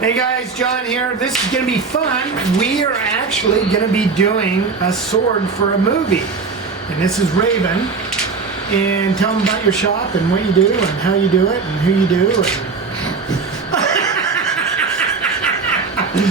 Hey guys, John here. This is going to be fun. We are actually going to be doing a sword for a movie. And this is Raven. And tell them about your shop and what you do and how you do it and who you do.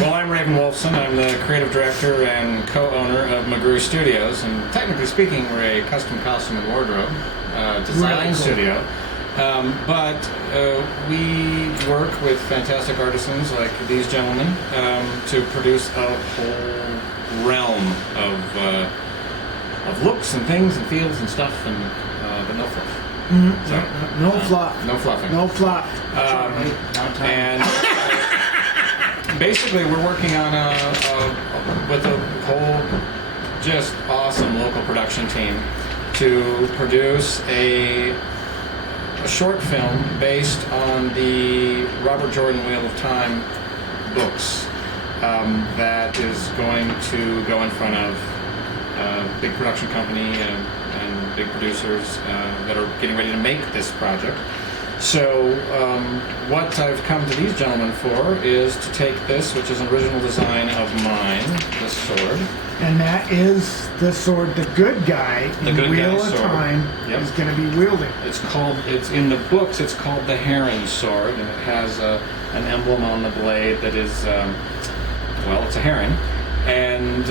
Well, I'm Raven Wolfson. I'm the creative director and co-owner of McGrew Studios. And technically speaking, we're a custom costume and wardrobe design Really cool. studio. But we work with fantastic artisans like these gentlemen to produce a whole realm of looks and things and feels and stuff, and but no fluff. Mm-hmm. So, no fluff. No fluffing. No fluff. And basically, we're working on with a whole just awesome local production team to produce a short film based on the Robert Jordan Wheel of Time books that is going to go in front of a big production company and big producers that are getting ready to make this project. So what I've come to these gentlemen for is to take this, which is an original design of mine, this sword. And that is the sword the good guy in The good Wheel guy's of sword. Time Yep. is going to be wielding. It's in the books, it's called the heron sword, and it has an emblem on the blade that is, well, it's a heron. And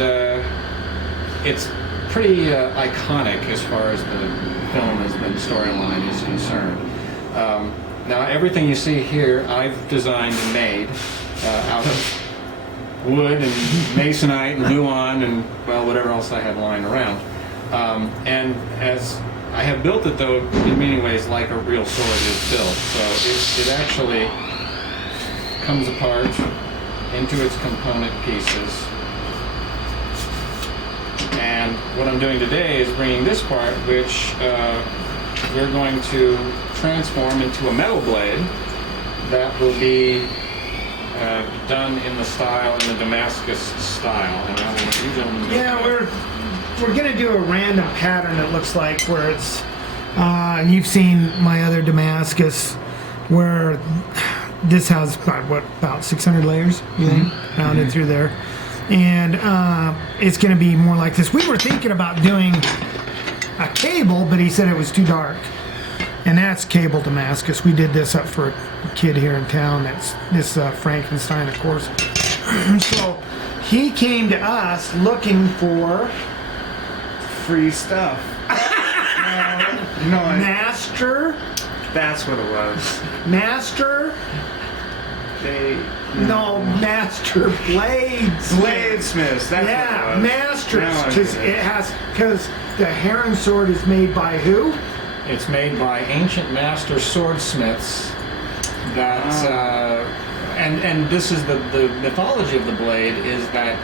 it's pretty iconic as far as the film and the storyline is concerned. Now, everything you see here, I've designed and made out of wood and masonite and luan and, well, whatever else I have lying around. And as I have built it, though, in many ways like a real sword is built. So it actually comes apart into its component pieces. And what I'm doing today is bringing this part, which we're going to transform into a metal blade that will be done in the style, in the Damascus style. And I will let you gentlemen know. Yeah, we're going to do a random pattern, it looks like, where it's, you've seen my other Damascus, where this has about 600 layers, you think, rounded through there. And it's going to be more like this. We were thinking about doing a cable, but he said it was too dark. And that's cable Damascus. We did this up for a kid here in town. That's this Frankenstein, of course. So he came to us looking for Free stuff. master. That's what it was. Master blades. Bladesmiths. That's Yeah, what it was. masters. Now I Because get it. because the heron sword is made by who? It's made by ancient master swordsmiths that, and this is the mythology of the blade is that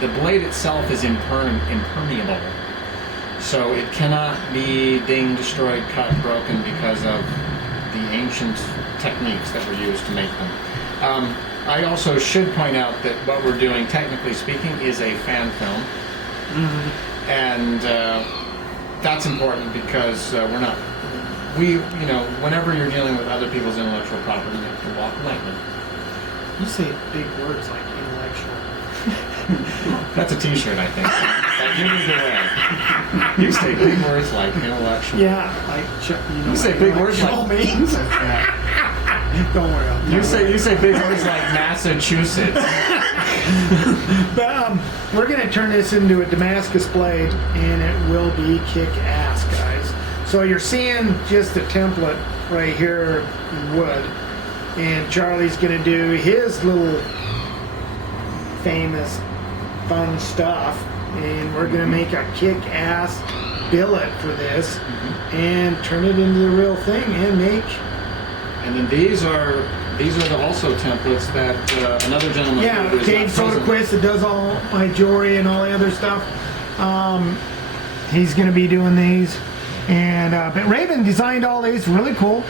the blade itself is impermeable. So it cannot be dinged, destroyed, cut, broken because of the ancient techniques that were used to make them. I also should point out that what we're doing, technically speaking, is a fan film. Mm-hmm. And that's important because whenever you're dealing with other people's intellectual property, you have to walk lightly. You say big words like intellectual. That's a t-shirt, I think, that you need to wear. You say big words like intellectual. Yeah, like You say big words like means. Don't worry. You say big words like Massachusetts. But we're going to turn this into a Damascus blade, and it will be kick-ass, guys. So you're seeing just the template right here in wood, and Charlie's going to do his little famous fun stuff, and we're going to make a kick-ass billet for this and turn it into the real thing and make. And then these are also templates that another gentleman. Yeah, who is Dave not present- Soderquist that does all my jewelry and all the other stuff. He's going to be doing these. And but Raven designed all these, really cool.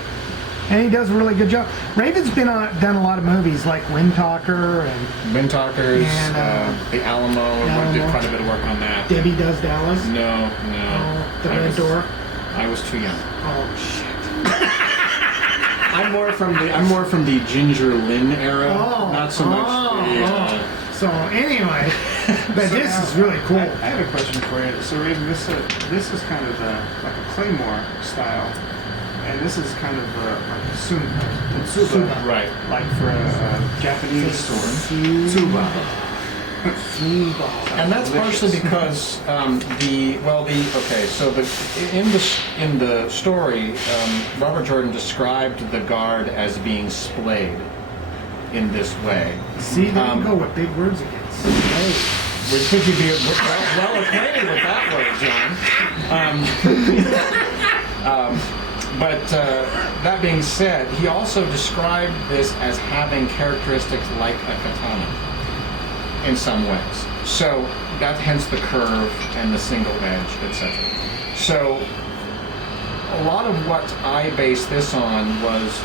And he does a really good job. Raven's been done a lot of movies like Wind Talker and Windtalkers, And, the Alamo. Did quite a bit of work on that. Debbie Does Dallas. No. The Red Door. I was too young. Oh shit. I'm more from the Ginger Lynn era, Oh. not not so much. So anyway, but So this now, is really cool. I had a question for you. So Raven, this is kind of like a claymore style, and this is kind of like a tsuba, Right. like for a Japanese sword. Tsuba. And that's partially because in the story, Robert Jordan described the guard as being splayed in this way. See, there you go with big words again. Hey. Which could you be well acquainted with that word, John? But that being said, he also described this as having characteristics like a katana in some ways. So that hence the curve and the single edge, etc. So a lot of what I based this on was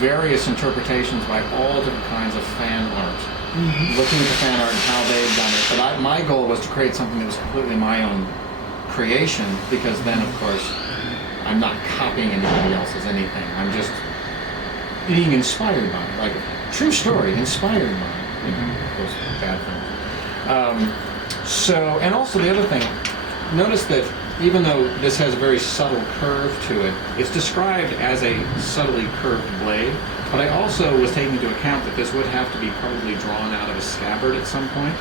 various interpretations by all different kinds of fan art. Looking at the fan art and how they've done it. But my goal was to create something that was completely my own creation, because then, of course, I'm not copying anybody else's anything. I'm just being inspired by it. Like a true story, inspired by it. You know, those bad things. And also the other thing, notice that even though this has a very subtle curve to it, it's described as a subtly curved blade. But I also was taking into account that this would have to be probably drawn out of a scabbard at some point.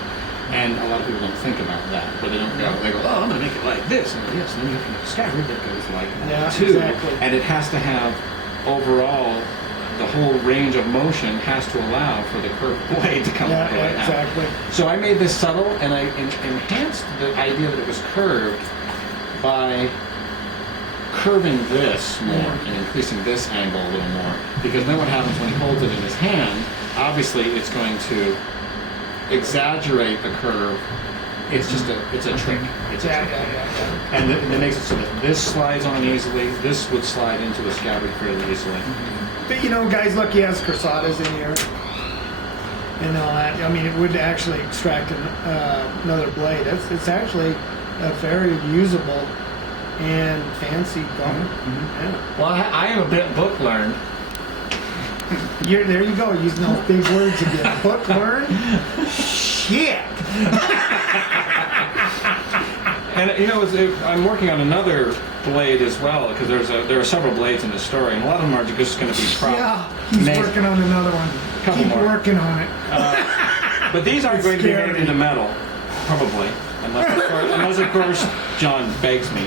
And a lot of people don't think about that. But they don't go, they go, oh, I'm going to make it like this. And yes, and then you have to make a scabbard that goes like that too. Exactly. And it has to have, overall, the whole range of motion has to allow for the curved blade to come all the way out. Exactly. So I made this subtle, and I enhanced the idea that it was curved by curving this more and increasing this angle a little more. Because then what happens when he holds it in his hand, obviously it's going to exaggerate the curve. It's just a trick. It's a trick. And it makes it so that this slides on easily, this would slide into a scabbard fairly easily. But you know, guys, look, he has cruzadas in here and all that. I mean, it would actually extract another blade. It's actually a very usable and fancy garment. Yeah. Well, I am a bit book learned. There you go, using those big words again. Book learn? Shit! And you know, I'm working on another blade as well, because there are several blades in the story, and a lot of them are just going to be prop. Yeah, he's working on another one. Keep working on it. But these aren't going to be made into metal, probably, unless of course John begs me.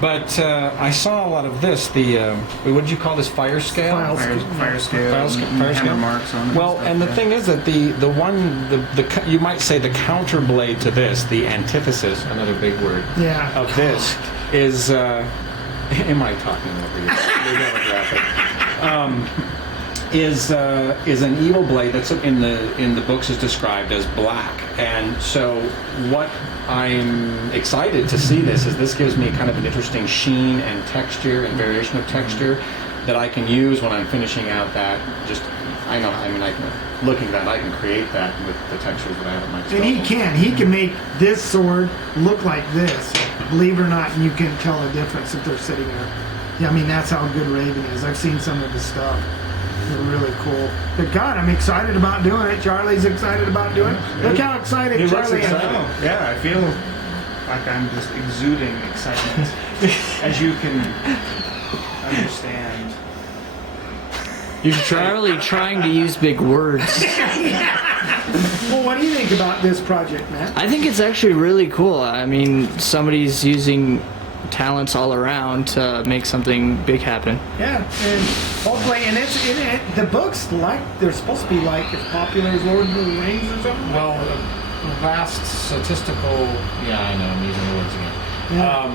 But I saw a lot of this. What did you call this? Fire scale? Fire scale. Fire scale. Marks on it. Well, and the thing is that the you might say the counter blade to this, the antithesis, another big word, of this is. Am I talking over you? Is an evil blade that's in the books is described as black, and so what I'm excited to see this gives me kind of an interesting sheen and texture and variation of texture that I can use when I'm finishing out that. Looking at that, I can create that with the textures that I have at my disposal. And he can make this sword look like this, believe it or not, and you can tell the difference if they're sitting there. Yeah, I mean, that's how good Raven is. I've seen some of his stuff. They're really cool. But God, I'm excited about doing it. Charlie's excited about doing it. Look how excited Charlie is. Yeah, I feel like I'm just exuding excitement, as you can understand. Charlie trying to use big words. Well, what do you think about this project, Matt? I think it's actually really cool. I mean, somebody's using talents all around to make something big happen. Yeah, and hopefully, and the books they're supposed to be like as popular as Lord of the Rings or something. Well, last statistical, I know I'm using the words again. Yeah.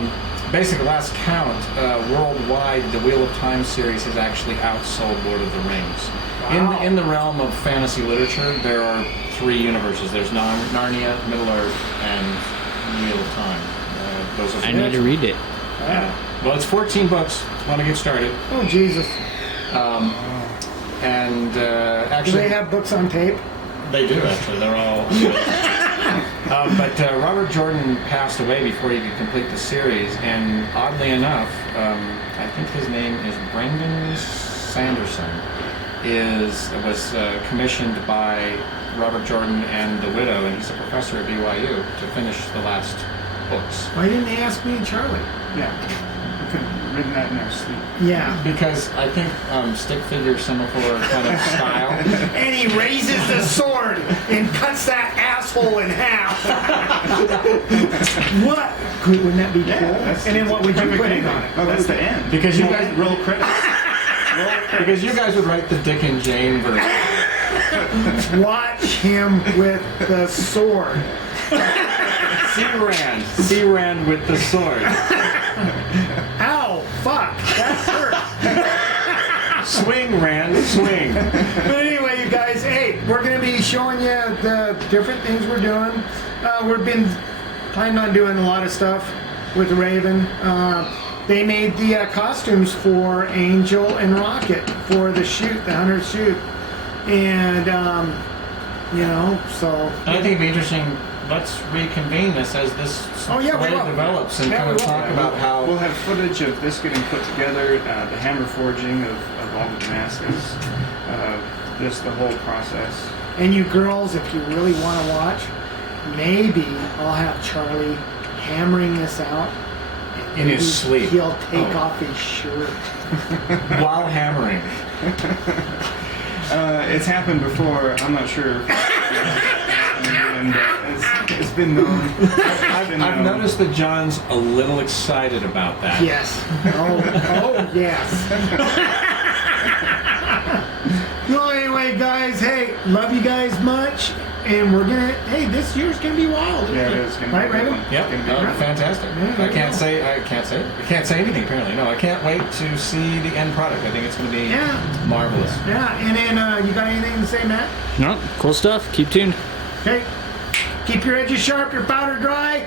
Basically, last count, worldwide, the Wheel of Time series has actually outsold Lord of the Rings. Wow. In the realm of fantasy literature, there are 3 universes. There's Narnia, Middle-earth, and Wheel of Time. Those are I need to read it. Yeah. Well, it's 14 books. Want to get started. Oh, Jesus. Actually, Do they have books on tape? They do, actually. They're all. But Robert Jordan passed away before he could complete the series, and oddly enough, I think his name is Brendan Sanderson. was commissioned by Robert Jordan and the widow, and he's a professor at BYU, to finish the last books. Why didn't they ask me and Charlie? Yeah. We could have written that in our sleep. Yeah. Because I think stick figure semaphore kind of style. And he raises the sword and cuts that asshole in half. What? Wouldn't that be cool? And then what would you put in on it? Oh, that's the end. Because you guys roll credits. because you guys would write the Dick and Jane version. Watch him with the sword. C. Rand with the sword. Ow! Fuck! That hurt. Swing, Rand, swing. But anyway, you guys, hey, we're going to be showing you the different things we're doing. We've been planning on doing a lot of stuff with Raven. They made the costumes for Angel and Rocket for the shoot, the Hunter's shoot. And, so... And I think it'd be interesting. Let's reconvene this as this we play will. develops and Yeah, kind we of will. talk about how. We'll have footage of this getting put together, the hammer forging of all the Damascus, the whole process. And you girls, if you really want to watch, maybe I'll have Charlie hammering this out. And In his maybe sleep. He'll take Oh. off his shirt. While hammering. It's happened before. I'm not sure. And it's been known. I've noticed that John's a little excited about that. Yes. Oh, yes. Well, anyway, guys, hey, love you guys much. And we're gonna, this year's gonna be wild. Yeah, it is. Gonna be Right, a good Raven? one. Yep. It's gonna be Fantastic. Yeah, I can't say anything apparently. No, I can't wait to see the end product. I think it's going to be marvelous. Yeah, and then you got anything to say, Matt? No, cool stuff. Keep tuned. Okay. Keep your edges sharp, your powder dry,